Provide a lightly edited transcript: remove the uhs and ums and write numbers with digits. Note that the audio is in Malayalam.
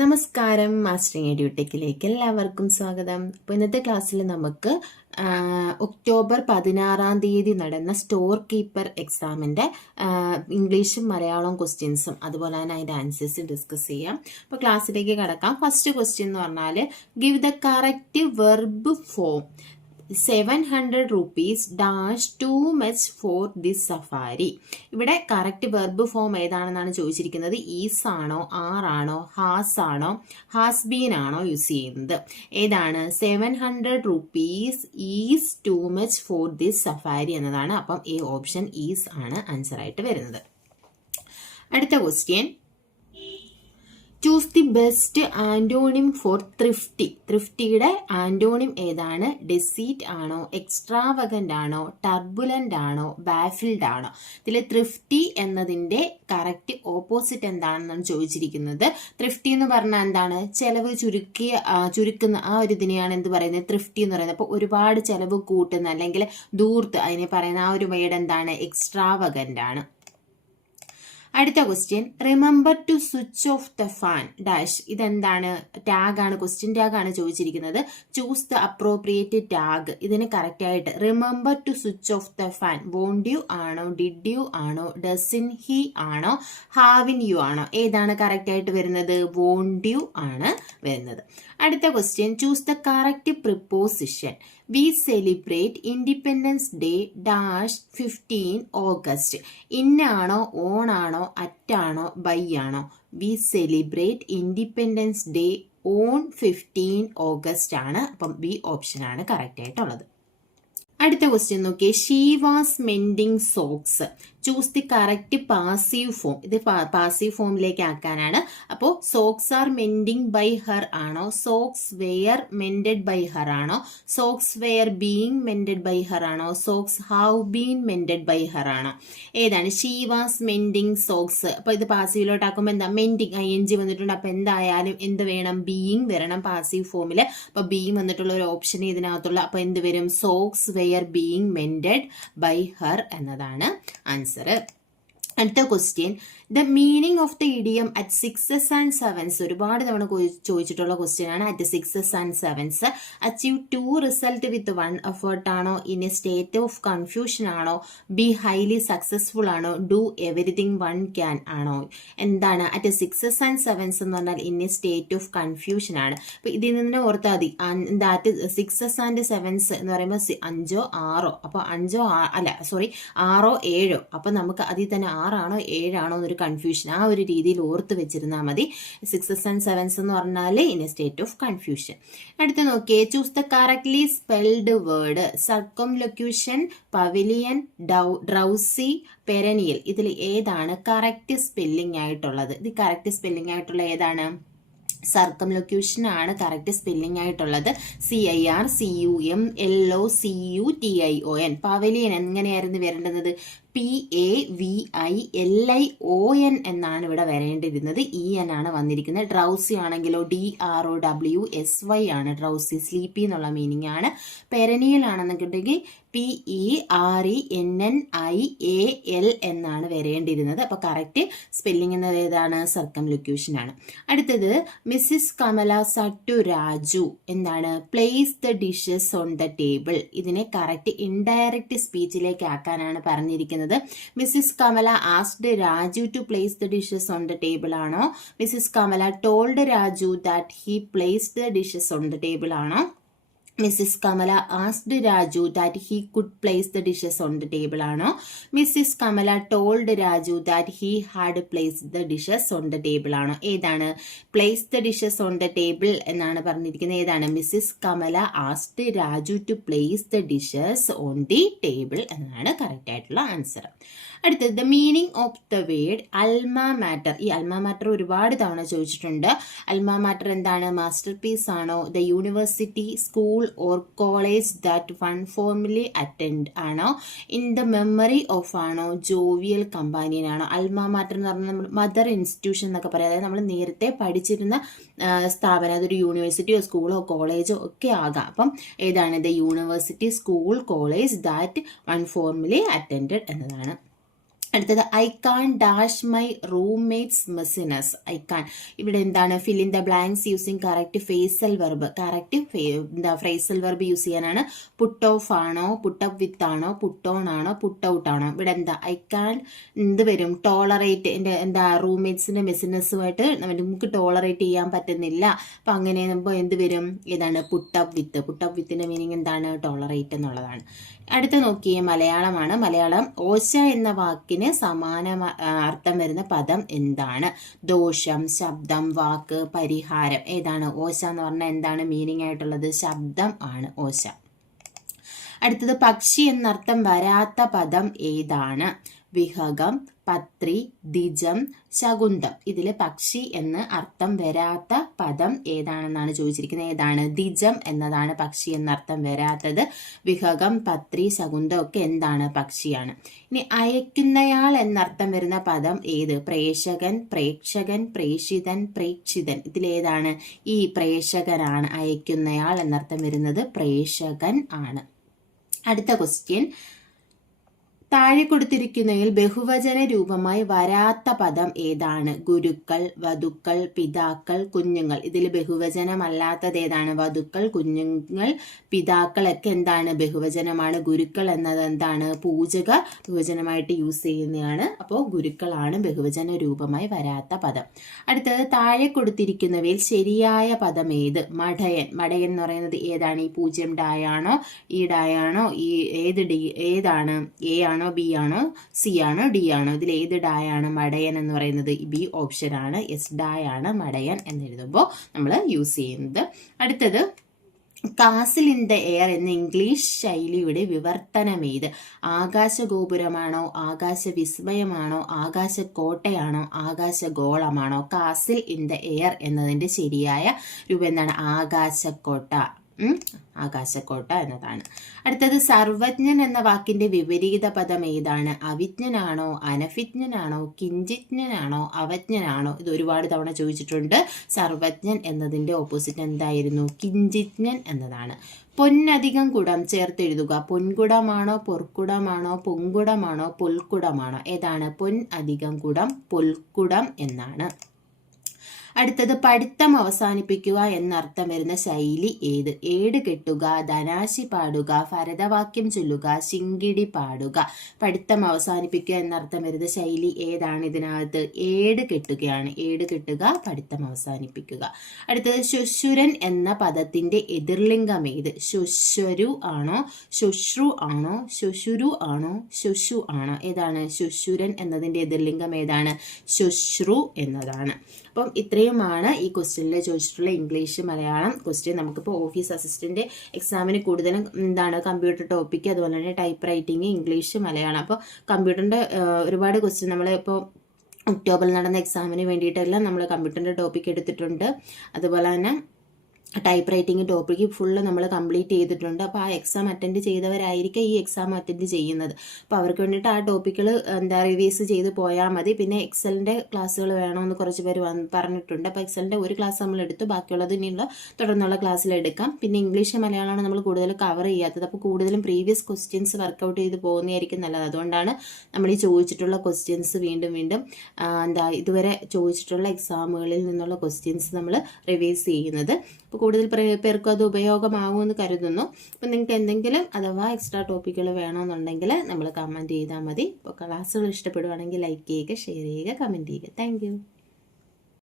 നമസ്കാരം, മാസ്റ്ററിംഗ് എഡ്യൂടെക്കിലേക്ക് എല്ലാവർക്കും സ്വാഗതം. അപ്പോൾ ഇന്നത്തെ ക്ലാസ്സിൽ നമുക്ക് ഒക്ടോബർ 16 നടന്ന സ്റ്റോർ കീപ്പർ എക്സാമിൻ്റെ ഇംഗ്ലീഷും മലയാളവും ക്വസ്റ്റ്യൻസും അതുപോലെ തന്നെ അതിൻ്റെ ആൻസേഴ്സും ഡിസ്കസ് ചെയ്യാം. അപ്പോൾ ക്ലാസ്സിലേക്ക് കടക്കാം. ഫസ്റ്റ് ക്വസ്റ്റ്യൻ എന്ന് പറഞ്ഞാൽ give the correct verb form 700 rupees dash too much for this safari. ഇവിടെ കറക്റ്റ് വെർബ് ഫോം ഏതാണെന്നാണ് ചോദിച്ചിരിക്കുന്നത്. ഈസ് ആണോ, ആർ ആണോ, ഹാസ് ആണോ, ഹാസ് ബീൻ ആണോ യൂസ് ചെയ്യുന്നത്? ഏതാണ്? 700 rupees is too much for this safari എന്നതാണ്. അപ്പം ഈ ഓപ്ഷൻ ഈസ് ആണ് ആൻസർ ആയിട്ട് വരുന്നത്. അടുത്ത question, choose the best antonym for thrifty. ത്രിഫ്റ്റിയുടെ ആന്റോണിം ഏതാണ്? ഡെസീറ്റ് ആണോ, എക്സ്ട്രാവഗന്റ് ആണോ, ടർബുലന്റ് ആണോ, ബാഫിൽഡ് ആണോ? ഇതിൽ ത്രിഫ്റ്റി എന്നതിന്റെ കറക്റ്റ് ഓപ്പോസിറ്റ് എന്താണെന്നാണ് ചോദിച്ചിരിക്കുന്നത്. ത്രിഫ്റ്റി എന്ന് പറഞ്ഞാൽ എന്താണ്? ചെലവ് ചുരുക്കുന്ന ആ ഒരു ഇതിനെയാണ് എന്ത് പറയുന്നത്? ത്രിഫ്റ്റി എന്ന് പറയുന്നത്. അപ്പോൾ ഒരുപാട് ചെലവ് കൂട്ടുന്ന അല്ലെങ്കിൽ ദൂർത്ത് അതിനെ പറയുന്ന ആ ഒരു വേർഡ് എന്താണ്? എക്സ്ട്രാവഗന്റ് ആണ്. അടുത്ത question, remember to switch off the fan dash. ഇതെന്താണ്? ടാഗാണ്, ക്വസ്റ്റ്യൻ ടാഗാണ് ചോദിച്ചിരിക്കുന്നത്. Choose the appropriate tag. ഇതിന് കറക്റ്റ് ആയിട്ട് remember to switch off the fan won't you ആണോ, ഡിഡ് യു ആണോ, ഡസിൻ ഹി ആണോ, ഹാവിൻ യു ആണോ? ഏതാണ് കറക്റ്റ് ആയിട്ട് വരുന്നത്? വോണ്ട് യു ആണ് വരുന്നത്. അടുത്ത question, choose the correct preposition. We celebrate independence day dash 15 August. ഇന്നാണോ, ഓൺ ആണോ, അറ്റാണോ, ബൈ ആണോ? We celebrate independence day on 15 August ആണ്. അപ്പം ബി ഓപ്ഷൻ ആണ് കറക്റ്റ് ആയിട്ടുള്ളത്. അടുത്ത ക്വസ്റ്റ്യൻ നോക്കിയേ, she was mending socks. Choose the correct passive form. ഇത് പാസീവ് ഫോമിലേക്ക് ആക്കാനാണ്. അപ്പോൾ socks are mending by her ആണോ, socks were mended by her ആണോ, socks were being mended by her ആണോ, socks have been mended by her ആണോ? ഏതാണ്? She was mending socks. അപ്പോൾ ഇത് പാസീവിലോട്ട് ആക്കുമ്പോൾ എന്താ? മെൻഡിങ് ING വന്നിട്ടുണ്ട്. അപ്പോൾ എന്തായാലും എന്ത് വേണം? ബീയിങ് വരണം പാസീവ് ഫോമിൽ. അപ്പോൾ ബീയിങ് വന്നിട്ടുള്ള ഒരു ഓപ്ഷൻ ഇതിനകത്തുള്ള. അപ്പോൾ എന്ത് വരും? Socks were being mended by her എന്നതാണ് ആൻസർ. അടുത്ത question, the meaning of the idiom at 6s and 7s. ഒരുപാട് തവണ ചോദിച്ചിട്ടുള്ള ക്വസ്റ്റ്യൻ ആണ്. At 6s and 7s achieve 2 result with 1 effort ആണോ, in a state of confusion ആണോ, ബി ഹൈലി സക്സസ്ഫുൾ ആണോ, ഡു എവരിതിങ് വൺ ക്യാൻ ആണോ? എന്താണ്? അറ്റ് 6s and 7s എന്ന് പറഞ്ഞാൽ in a state of confusion ആണ്. അപ്പൊ ഇതിൽ നിന്ന് ഓർത്താൽ മതി. എന്താ? അറ്റ് 6s and 7s എന്ന് പറയുമ്പോൾ 5ഓ 6ഓ. അപ്പൊ 5ഓ അല്ല സോറി 6ഓ 7ഓ. അപ്പൊ നമുക്ക് അതിൽ തന്നെ 6ആണോ 7ആണോ എന്നൊരു കൺഫ്യൂഷൻ ആ ഒരു രീതിയിൽ ഓർത്ത് വെച്ചിരുന്നാൽ മതി. 6s and 7s എന്ന് പറഞ്ഞാൽ in a state of confusion. അടുത്ത് നോക്കിയേ, choose the correctly spelled word. Circumlocution, pavilion, drowsy, perennial. ഇതിൽ ഏതാണ് കറക്റ്റ് സ്പെല്ലിംഗ് ആയിട്ടുള്ളത്? ഇത് കറക്റ്റ് സ്പെല്ലിംഗ് ആയിട്ടുള്ള ഏതാണ്? സർക്കംലൊക്യൂഷൻ ആണ് കറക്റ്റ് സ്പെല്ലിംഗ് ആയിട്ടുള്ളത്. CIRCUMLOCUTION. പവലിയൻ എങ്ങനെയായിരുന്നു വരേണ്ടത്? PAVILION എന്നാണ് ഇവിടെ വരേണ്ടിരുന്നത്. EN ആണ് വന്നിരിക്കുന്നത്. ഡ്രൗസി ആണെങ്കിലോ DROWSY ആണ്. ഡ്രൗസി സ്ലീപ്പി എന്നുള്ള മീനിങ് ആണ്. പെരനിയൽ ആണെന്നുണ്ടെങ്കിൽ PERENNIAL എന്നാണ് വരേണ്ടിയിരുന്നത്. അപ്പൊ കറക്റ്റ് സ്പെല്ലിംഗ് എന്നത് ഏതാണ്? സർക്കംലൊക്യൂഷൻ ആണ്. അടുത്തത്, Mrs Kamala said to Raju എന്താണ്? Place the dishes on the table. ഇതിനെ കറക്റ്റ് ഇൻഡയറക്റ്റ് സ്പീച്ചിലേക്ക് ആക്കാനാണ് പറഞ്ഞിരിക്കുന്നത്. Mrs Kamala asked Raju to place the dishes on the table ആണോ, Mrs Kamala told Raju that he placed the dishes on the table ആണോ, Mrs Kamala asked Raju that he could place the dishes on the table ആണോ, Mrs Kamala told Raju that he had placed the dishes on the table ആണോ? ഏതാണ്? Place the dishes on the table എന്നാണ് പറഞ്ഞിരിക്കുന്നത്. ഏതാണ്? Mrs Kamala asked Raju to place the dishes on the table എന്നാണ് കറക്റ്റ് ആയിട്ടുള്ള ആൻസർ. അടുത്തത്, the meaning of the word alma mater. ഈ അൽമ മാറ്റർ ഒരുപാട് തവണ ചോദിച്ചിട്ടുണ്ട്. അൽമ മാറ്റർ എന്താണ്? മാസ്റ്റർ പീസ് ആണോ, the university, school or college that one formally attend ആണോ, ഇൻ ദ മെമ്മറി ഓഫ് ആണോ, ജോവിയൽ കമ്പാനിയൻ ആണോ? അൽമ മാറ്റർ എന്ന് പറഞ്ഞാൽ നമ്മൾ മദർ ഇൻസ്റ്റിറ്റ്യൂഷൻ എന്നൊക്കെ പറയാം. അതായത് നമ്മൾ നേരത്തെ പഠിച്ചിരുന്ന സ്ഥാപനം, അതൊരു യൂണിവേഴ്സിറ്റിയോ സ്കൂളോ കോളേജോ ഒക്കെ ആകാം. അപ്പം ഏതാണ്? The university, school, college that one formally attend എന്നതാണ്. അടുത്തത് I can't dash my roommate's messiness. I can't ഇവിടെ എന്താണ്? Fill in the blanks using correct phrasal verb. Correct phrasal verb use ചെയ്യാനാണ്. പുട്ട് ഓഫ് ആണോ, പുട്ട് അപ്പ് വിത്ത് ആണോ, പുട്ട് ഓൺ ആണോ, പുട്ട് ഔട്ട് ആണോ? ഇവിടെ എന്താ? ഐ കാൺ എന്ത് വരും? ടോളറേറ്റ്. എന്താ? റൂംമേറ്റ്സിന്റെ മെസ്സിനസ്സുമായിട്ട് നമുക്ക് ടോളറേറ്റ് ചെയ്യാൻ പറ്റുന്നില്ല. അപ്പൊ അങ്ങനെ എന്ത് വരും? ഏതാണ്? Put up with. Put up വിത്തിന്റെ മീനിങ് എന്താണ്? ടോളറേറ്റ് എന്നുള്ളതാണ്. അടുത്ത നോക്കിയേ മലയാളമാണ്. മലയാളം ഓശ എന്ന വാക്കിന് സമാന അർത്ഥം വരുന്ന പദം എന്താണ്? ദോഷം, ശബ്ദം, വാക്ക്, പരിഹാരം. ഏതാണ്? ഓശ എന്ന് പറഞ്ഞാൽ എന്താണ് മീനിങ് ആയിട്ടുള്ളത്? ശബ്ദം ആണ് ഓശ. അടുത്തത് പക്ഷി എന്നർത്ഥം വരാത്ത പദം ഏതാണ്? വിഹകം, പത്രി, ദ്വിജം, ശകുന്തം. ഇതില് പക്ഷി എന്ന് അർത്ഥം വരാത്ത പദം ഏതാണെന്നാണ് ചോദിച്ചിരിക്കുന്നത്. ഏതാണ്? ദ്വിജം എന്നതാണ് പക്ഷി എന്നർത്ഥം വരാത്തത്. വിഹകം, പത്രി, ശകുന്തം ഒക്കെ എന്താണ്? പക്ഷിയാണ്. ഇനി അയക്കുന്നയാൾ എന്നർത്ഥം വരുന്ന പദം ഏത്? പ്രേക്ഷകൻ, പ്രേക്ഷകൻ, പ്രേഷിതൻ, പ്രേക്ഷിതൻ. ഇതിലേതാണ്? ഈ പ്രേക്ഷകനാണ്. അയക്കുന്നയാൾ എന്നർത്ഥം വരുന്നത് പ്രേക്ഷകൻ ആണ്. അടുത്ത ക്വസ്റ്റ്യൻ, താഴെ കൊടുത്തിരിക്കുന്നതിൽ ബഹുവചന രൂപമായി വരാത്ത പദം ഏതാണ്? ഗുരുക്കൾ, വധുക്കൾ, പിതാക്കൾ, കുഞ്ഞുങ്ങൾ. ഇതിൽ ബഹുവചനമല്ലാത്തത് ഏതാണ്? വധുക്കൾ, കുഞ്ഞുങ്ങൾ, പിതാക്കൾ ഒക്കെ എന്താണ്? ബഹുവചനമാണ്. ഗുരുക്കൾ എന്നത് എന്താണ്? പൂജക ബഹുവചനമായിട്ട് യൂസ് ചെയ്യുന്നതാണ്. അപ്പോൾ ഗുരുക്കളാണ് ബഹുവചന രൂപമായി വരാത്ത പദം. അടുത്തത്, താഴെ കൊടുത്തിരിക്കുന്നവയിൽ ശരിയായ പദം ഏത്? മടയൻ. മടയൻ എന്ന് പറയുന്നത് ഏതാണ്? ഈ 0 ഡായാണോ, ഈ ഡായാണോ, ഈ ഏതാണ്? എ ആണോ, ബി ആണോ, സി ആണോ, ഡി ആണോ? ഇതിൽ ഏത് ഡായാണ് മടയൻ എന്ന് പറയുന്നത്? ബി ഓപ്ഷൻ ആണ്. എസ് ഡായാണ് മടയൻ എന്നെഴുതുമ്പോൾ നമ്മൾ യൂസ് ചെയ്യുന്നത്. അടുത്തത്, കാസിൽ ഇൻ ദ എയർ എന്ന ഇംഗ്ലീഷ് ശൈലിയുടെ വിവർത്തനമേത്? ആകാശഗോപുരമാണോ, ആകാശ വിസ്മയമാണോ, ആകാശക്കോട്ടയാണോ, ആകാശഗോളമാണോ? കാസിൽ ഇൻ ദ എയർ എന്നതിന്റെ ശരിയായ രൂപം എന്താണ്? ആകാശക്കോട്ട. ആകാശക്കോട്ട എന്നതാണ്. അടുത്തത്, സർവജ്ഞൻ എന്ന വാക്കിന്റെ വിപരീത പദം ഏതാണ്? അവിജ്ഞനാണോ, അനഭിജ്ഞനാണോ, കിഞ്ചിജ്ഞനാണോ, അവജ്ഞനാണോ? ഇത് ഒരുപാട് തവണ ചോദിച്ചിട്ടുണ്ട്. സർവജ്ഞൻ എന്നതിന്റെ ഓപ്പോസിറ്റ് എന്തായിരുന്നു? കിഞ്ചിജ്ഞൻ എന്നതാണ്. പൊന്നധികം കുടം ചേർത്തെഴുതുക. പൊൻകുടമാണോ, പൊർക്കുടമാണോ, പൊങ്കുടമാണോ, പൊൽക്കുടമാണോ? ഏതാണ്? പൊൻ അധികം കുടം, പൊൽക്കുടം എന്നാണ്. അടുത്തത്, പഠിത്തം അവസാനിപ്പിക്കുക എന്നർത്ഥം വരുന്ന ശൈലി ഏത്? ഏട് കെട്ടുക, ധനാശി പാടുക, ഭരതവാക്യം ചൊല്ലുക, ശിങ്കിടി പാടുക. പഠിത്തം അവസാനിപ്പിക്കുക എന്നർത്ഥം വരുന്ന ശൈലി ഏതാണ് ഇതിനകത്ത്? ഏട് കെട്ടുകയാണ്. ഏട് കെട്ടുക, പഠിത്തം അവസാനിപ്പിക്കുക. അടുത്തത്, ശുശ്രുരൻ എന്ന പദത്തിന്റെ എതിർലിംഗം ഏത്? ശുശ്രു ആണോ, ശുശ്രു ആണോ, ശുശ്രു ആണോ, ശുശു ആണോ? ഏതാണ്? ശുശ്രുരൻ എന്നതിന്റെ എതിർലിംഗം ഏതാണ്? ശുശ്രു എന്നതാണ്. അപ്പം ഇത്രയുമാണ് ഈ ക്വസ്റ്റ്യനിൽ ചോദിച്ചിട്ടുള്ള ഇംഗ്ലീഷ് മലയാളം ക്വസ്റ്റ്യൻ. നമുക്കിപ്പോൾ ഓഫീസ് അസിസ്റ്റന്റ് എക്സാമിന് കൂടുതലും എന്താണ് കമ്പ്യൂട്ടർ ടോപ്പിക്, അതുപോലെ തന്നെ ടൈപ്പ് റൈറ്റിംഗ്, ഇംഗ്ലീഷ് മലയാളം. അപ്പോൾ കമ്പ്യൂട്ടറിന്റെ ഒരുപാട് ക്വസ്റ്റ്യൻ നമ്മൾ ഇപ്പോൾ ഒക്ടോബറിൽ നടന്ന എക്സാമിന് വേണ്ടിയിട്ടെല്ലാം നമ്മൾ കമ്പ്യൂട്ടറിന്റെ ടോപ്പിക് എടുത്തിട്ടുണ്ട്. അതുപോലെ തന്നെ ടൈപ്പ് റൈറ്റിംഗ് ടോപ്പിക്ക് ഫുള്ള് നമ്മൾ കംപ്ലീറ്റ് ചെയ്തിട്ടുണ്ട്. അപ്പോൾ ആ എക്സാം അറ്റൻഡ് ചെയ്തവരായിരിക്കും ഈ എക്സാം അറ്റൻഡ് ചെയ്യുന്നത്. അപ്പോൾ അവർക്ക് വേണ്ടിയിട്ട് ആ ടോപ്പിക്കുകൾ റിവൈസ് ചെയ്ത് പോയാൽ മതി. പിന്നെ എക്സലിൻ്റെ ക്ലാസ്സുകൾ വേണമെന്ന് കുറച്ച് പേര് പറഞ്ഞിട്ടുണ്ട്. അപ്പോൾ എക്സലിൻ്റെ ഒരു ക്ലാസ് നമ്മൾ എടുത്തു, ബാക്കിയുള്ളത് ഇനിയുള്ള തുടർന്നുള്ള ക്ലാസ്സിൽ എടുക്കാം. പിന്നെ ഇംഗ്ലീഷ് മലയാളമാണ് നമ്മൾ കൂടുതൽ കവർ ചെയ്യാത്തത്. അപ്പോൾ കൂടുതലും പ്രീവിയസ് ക്വസ്റ്റ്യൻസ് വർക്കൗട്ട് ചെയ്ത് പോകുന്നതായിരിക്കും നല്ലത്. അതുകൊണ്ടാണ് നമ്മൾ ഈ ചോദിച്ചിട്ടുള്ള ക്വസ്റ്റ്യൻസ് വീണ്ടും ഇതുവരെ ചോദിച്ചിട്ടുള്ള എക്സാമുകളിൽ നിന്നുള്ള ക്വസ്റ്റ്യൻസ് നമ്മൾ റിവൈസ് ചെയ്യുന്നത്. അപ്പോൾ കൂടുതൽ പേർക്കും അത് ഉപയോഗമാകുമെന്ന് കരുതുന്നു. അപ്പം നിങ്ങൾക്ക് എന്തെങ്കിലും അഥവാ എക്സ്ട്രാ ടോപ്പിക്കുകൾ വേണമെന്നുണ്ടെങ്കിൽ നമ്മൾ കമൻറ്റ് ചെയ്താൽ മതി. അപ്പോൾ ക്ലാസ്സുകൾ ഇഷ്ടപ്പെടുവാണെങ്കിൽ ലൈക്ക് ചെയ്യുക, ഷെയർ ചെയ്യുക, കമൻറ്റ് ചെയ്യുക. താങ്ക്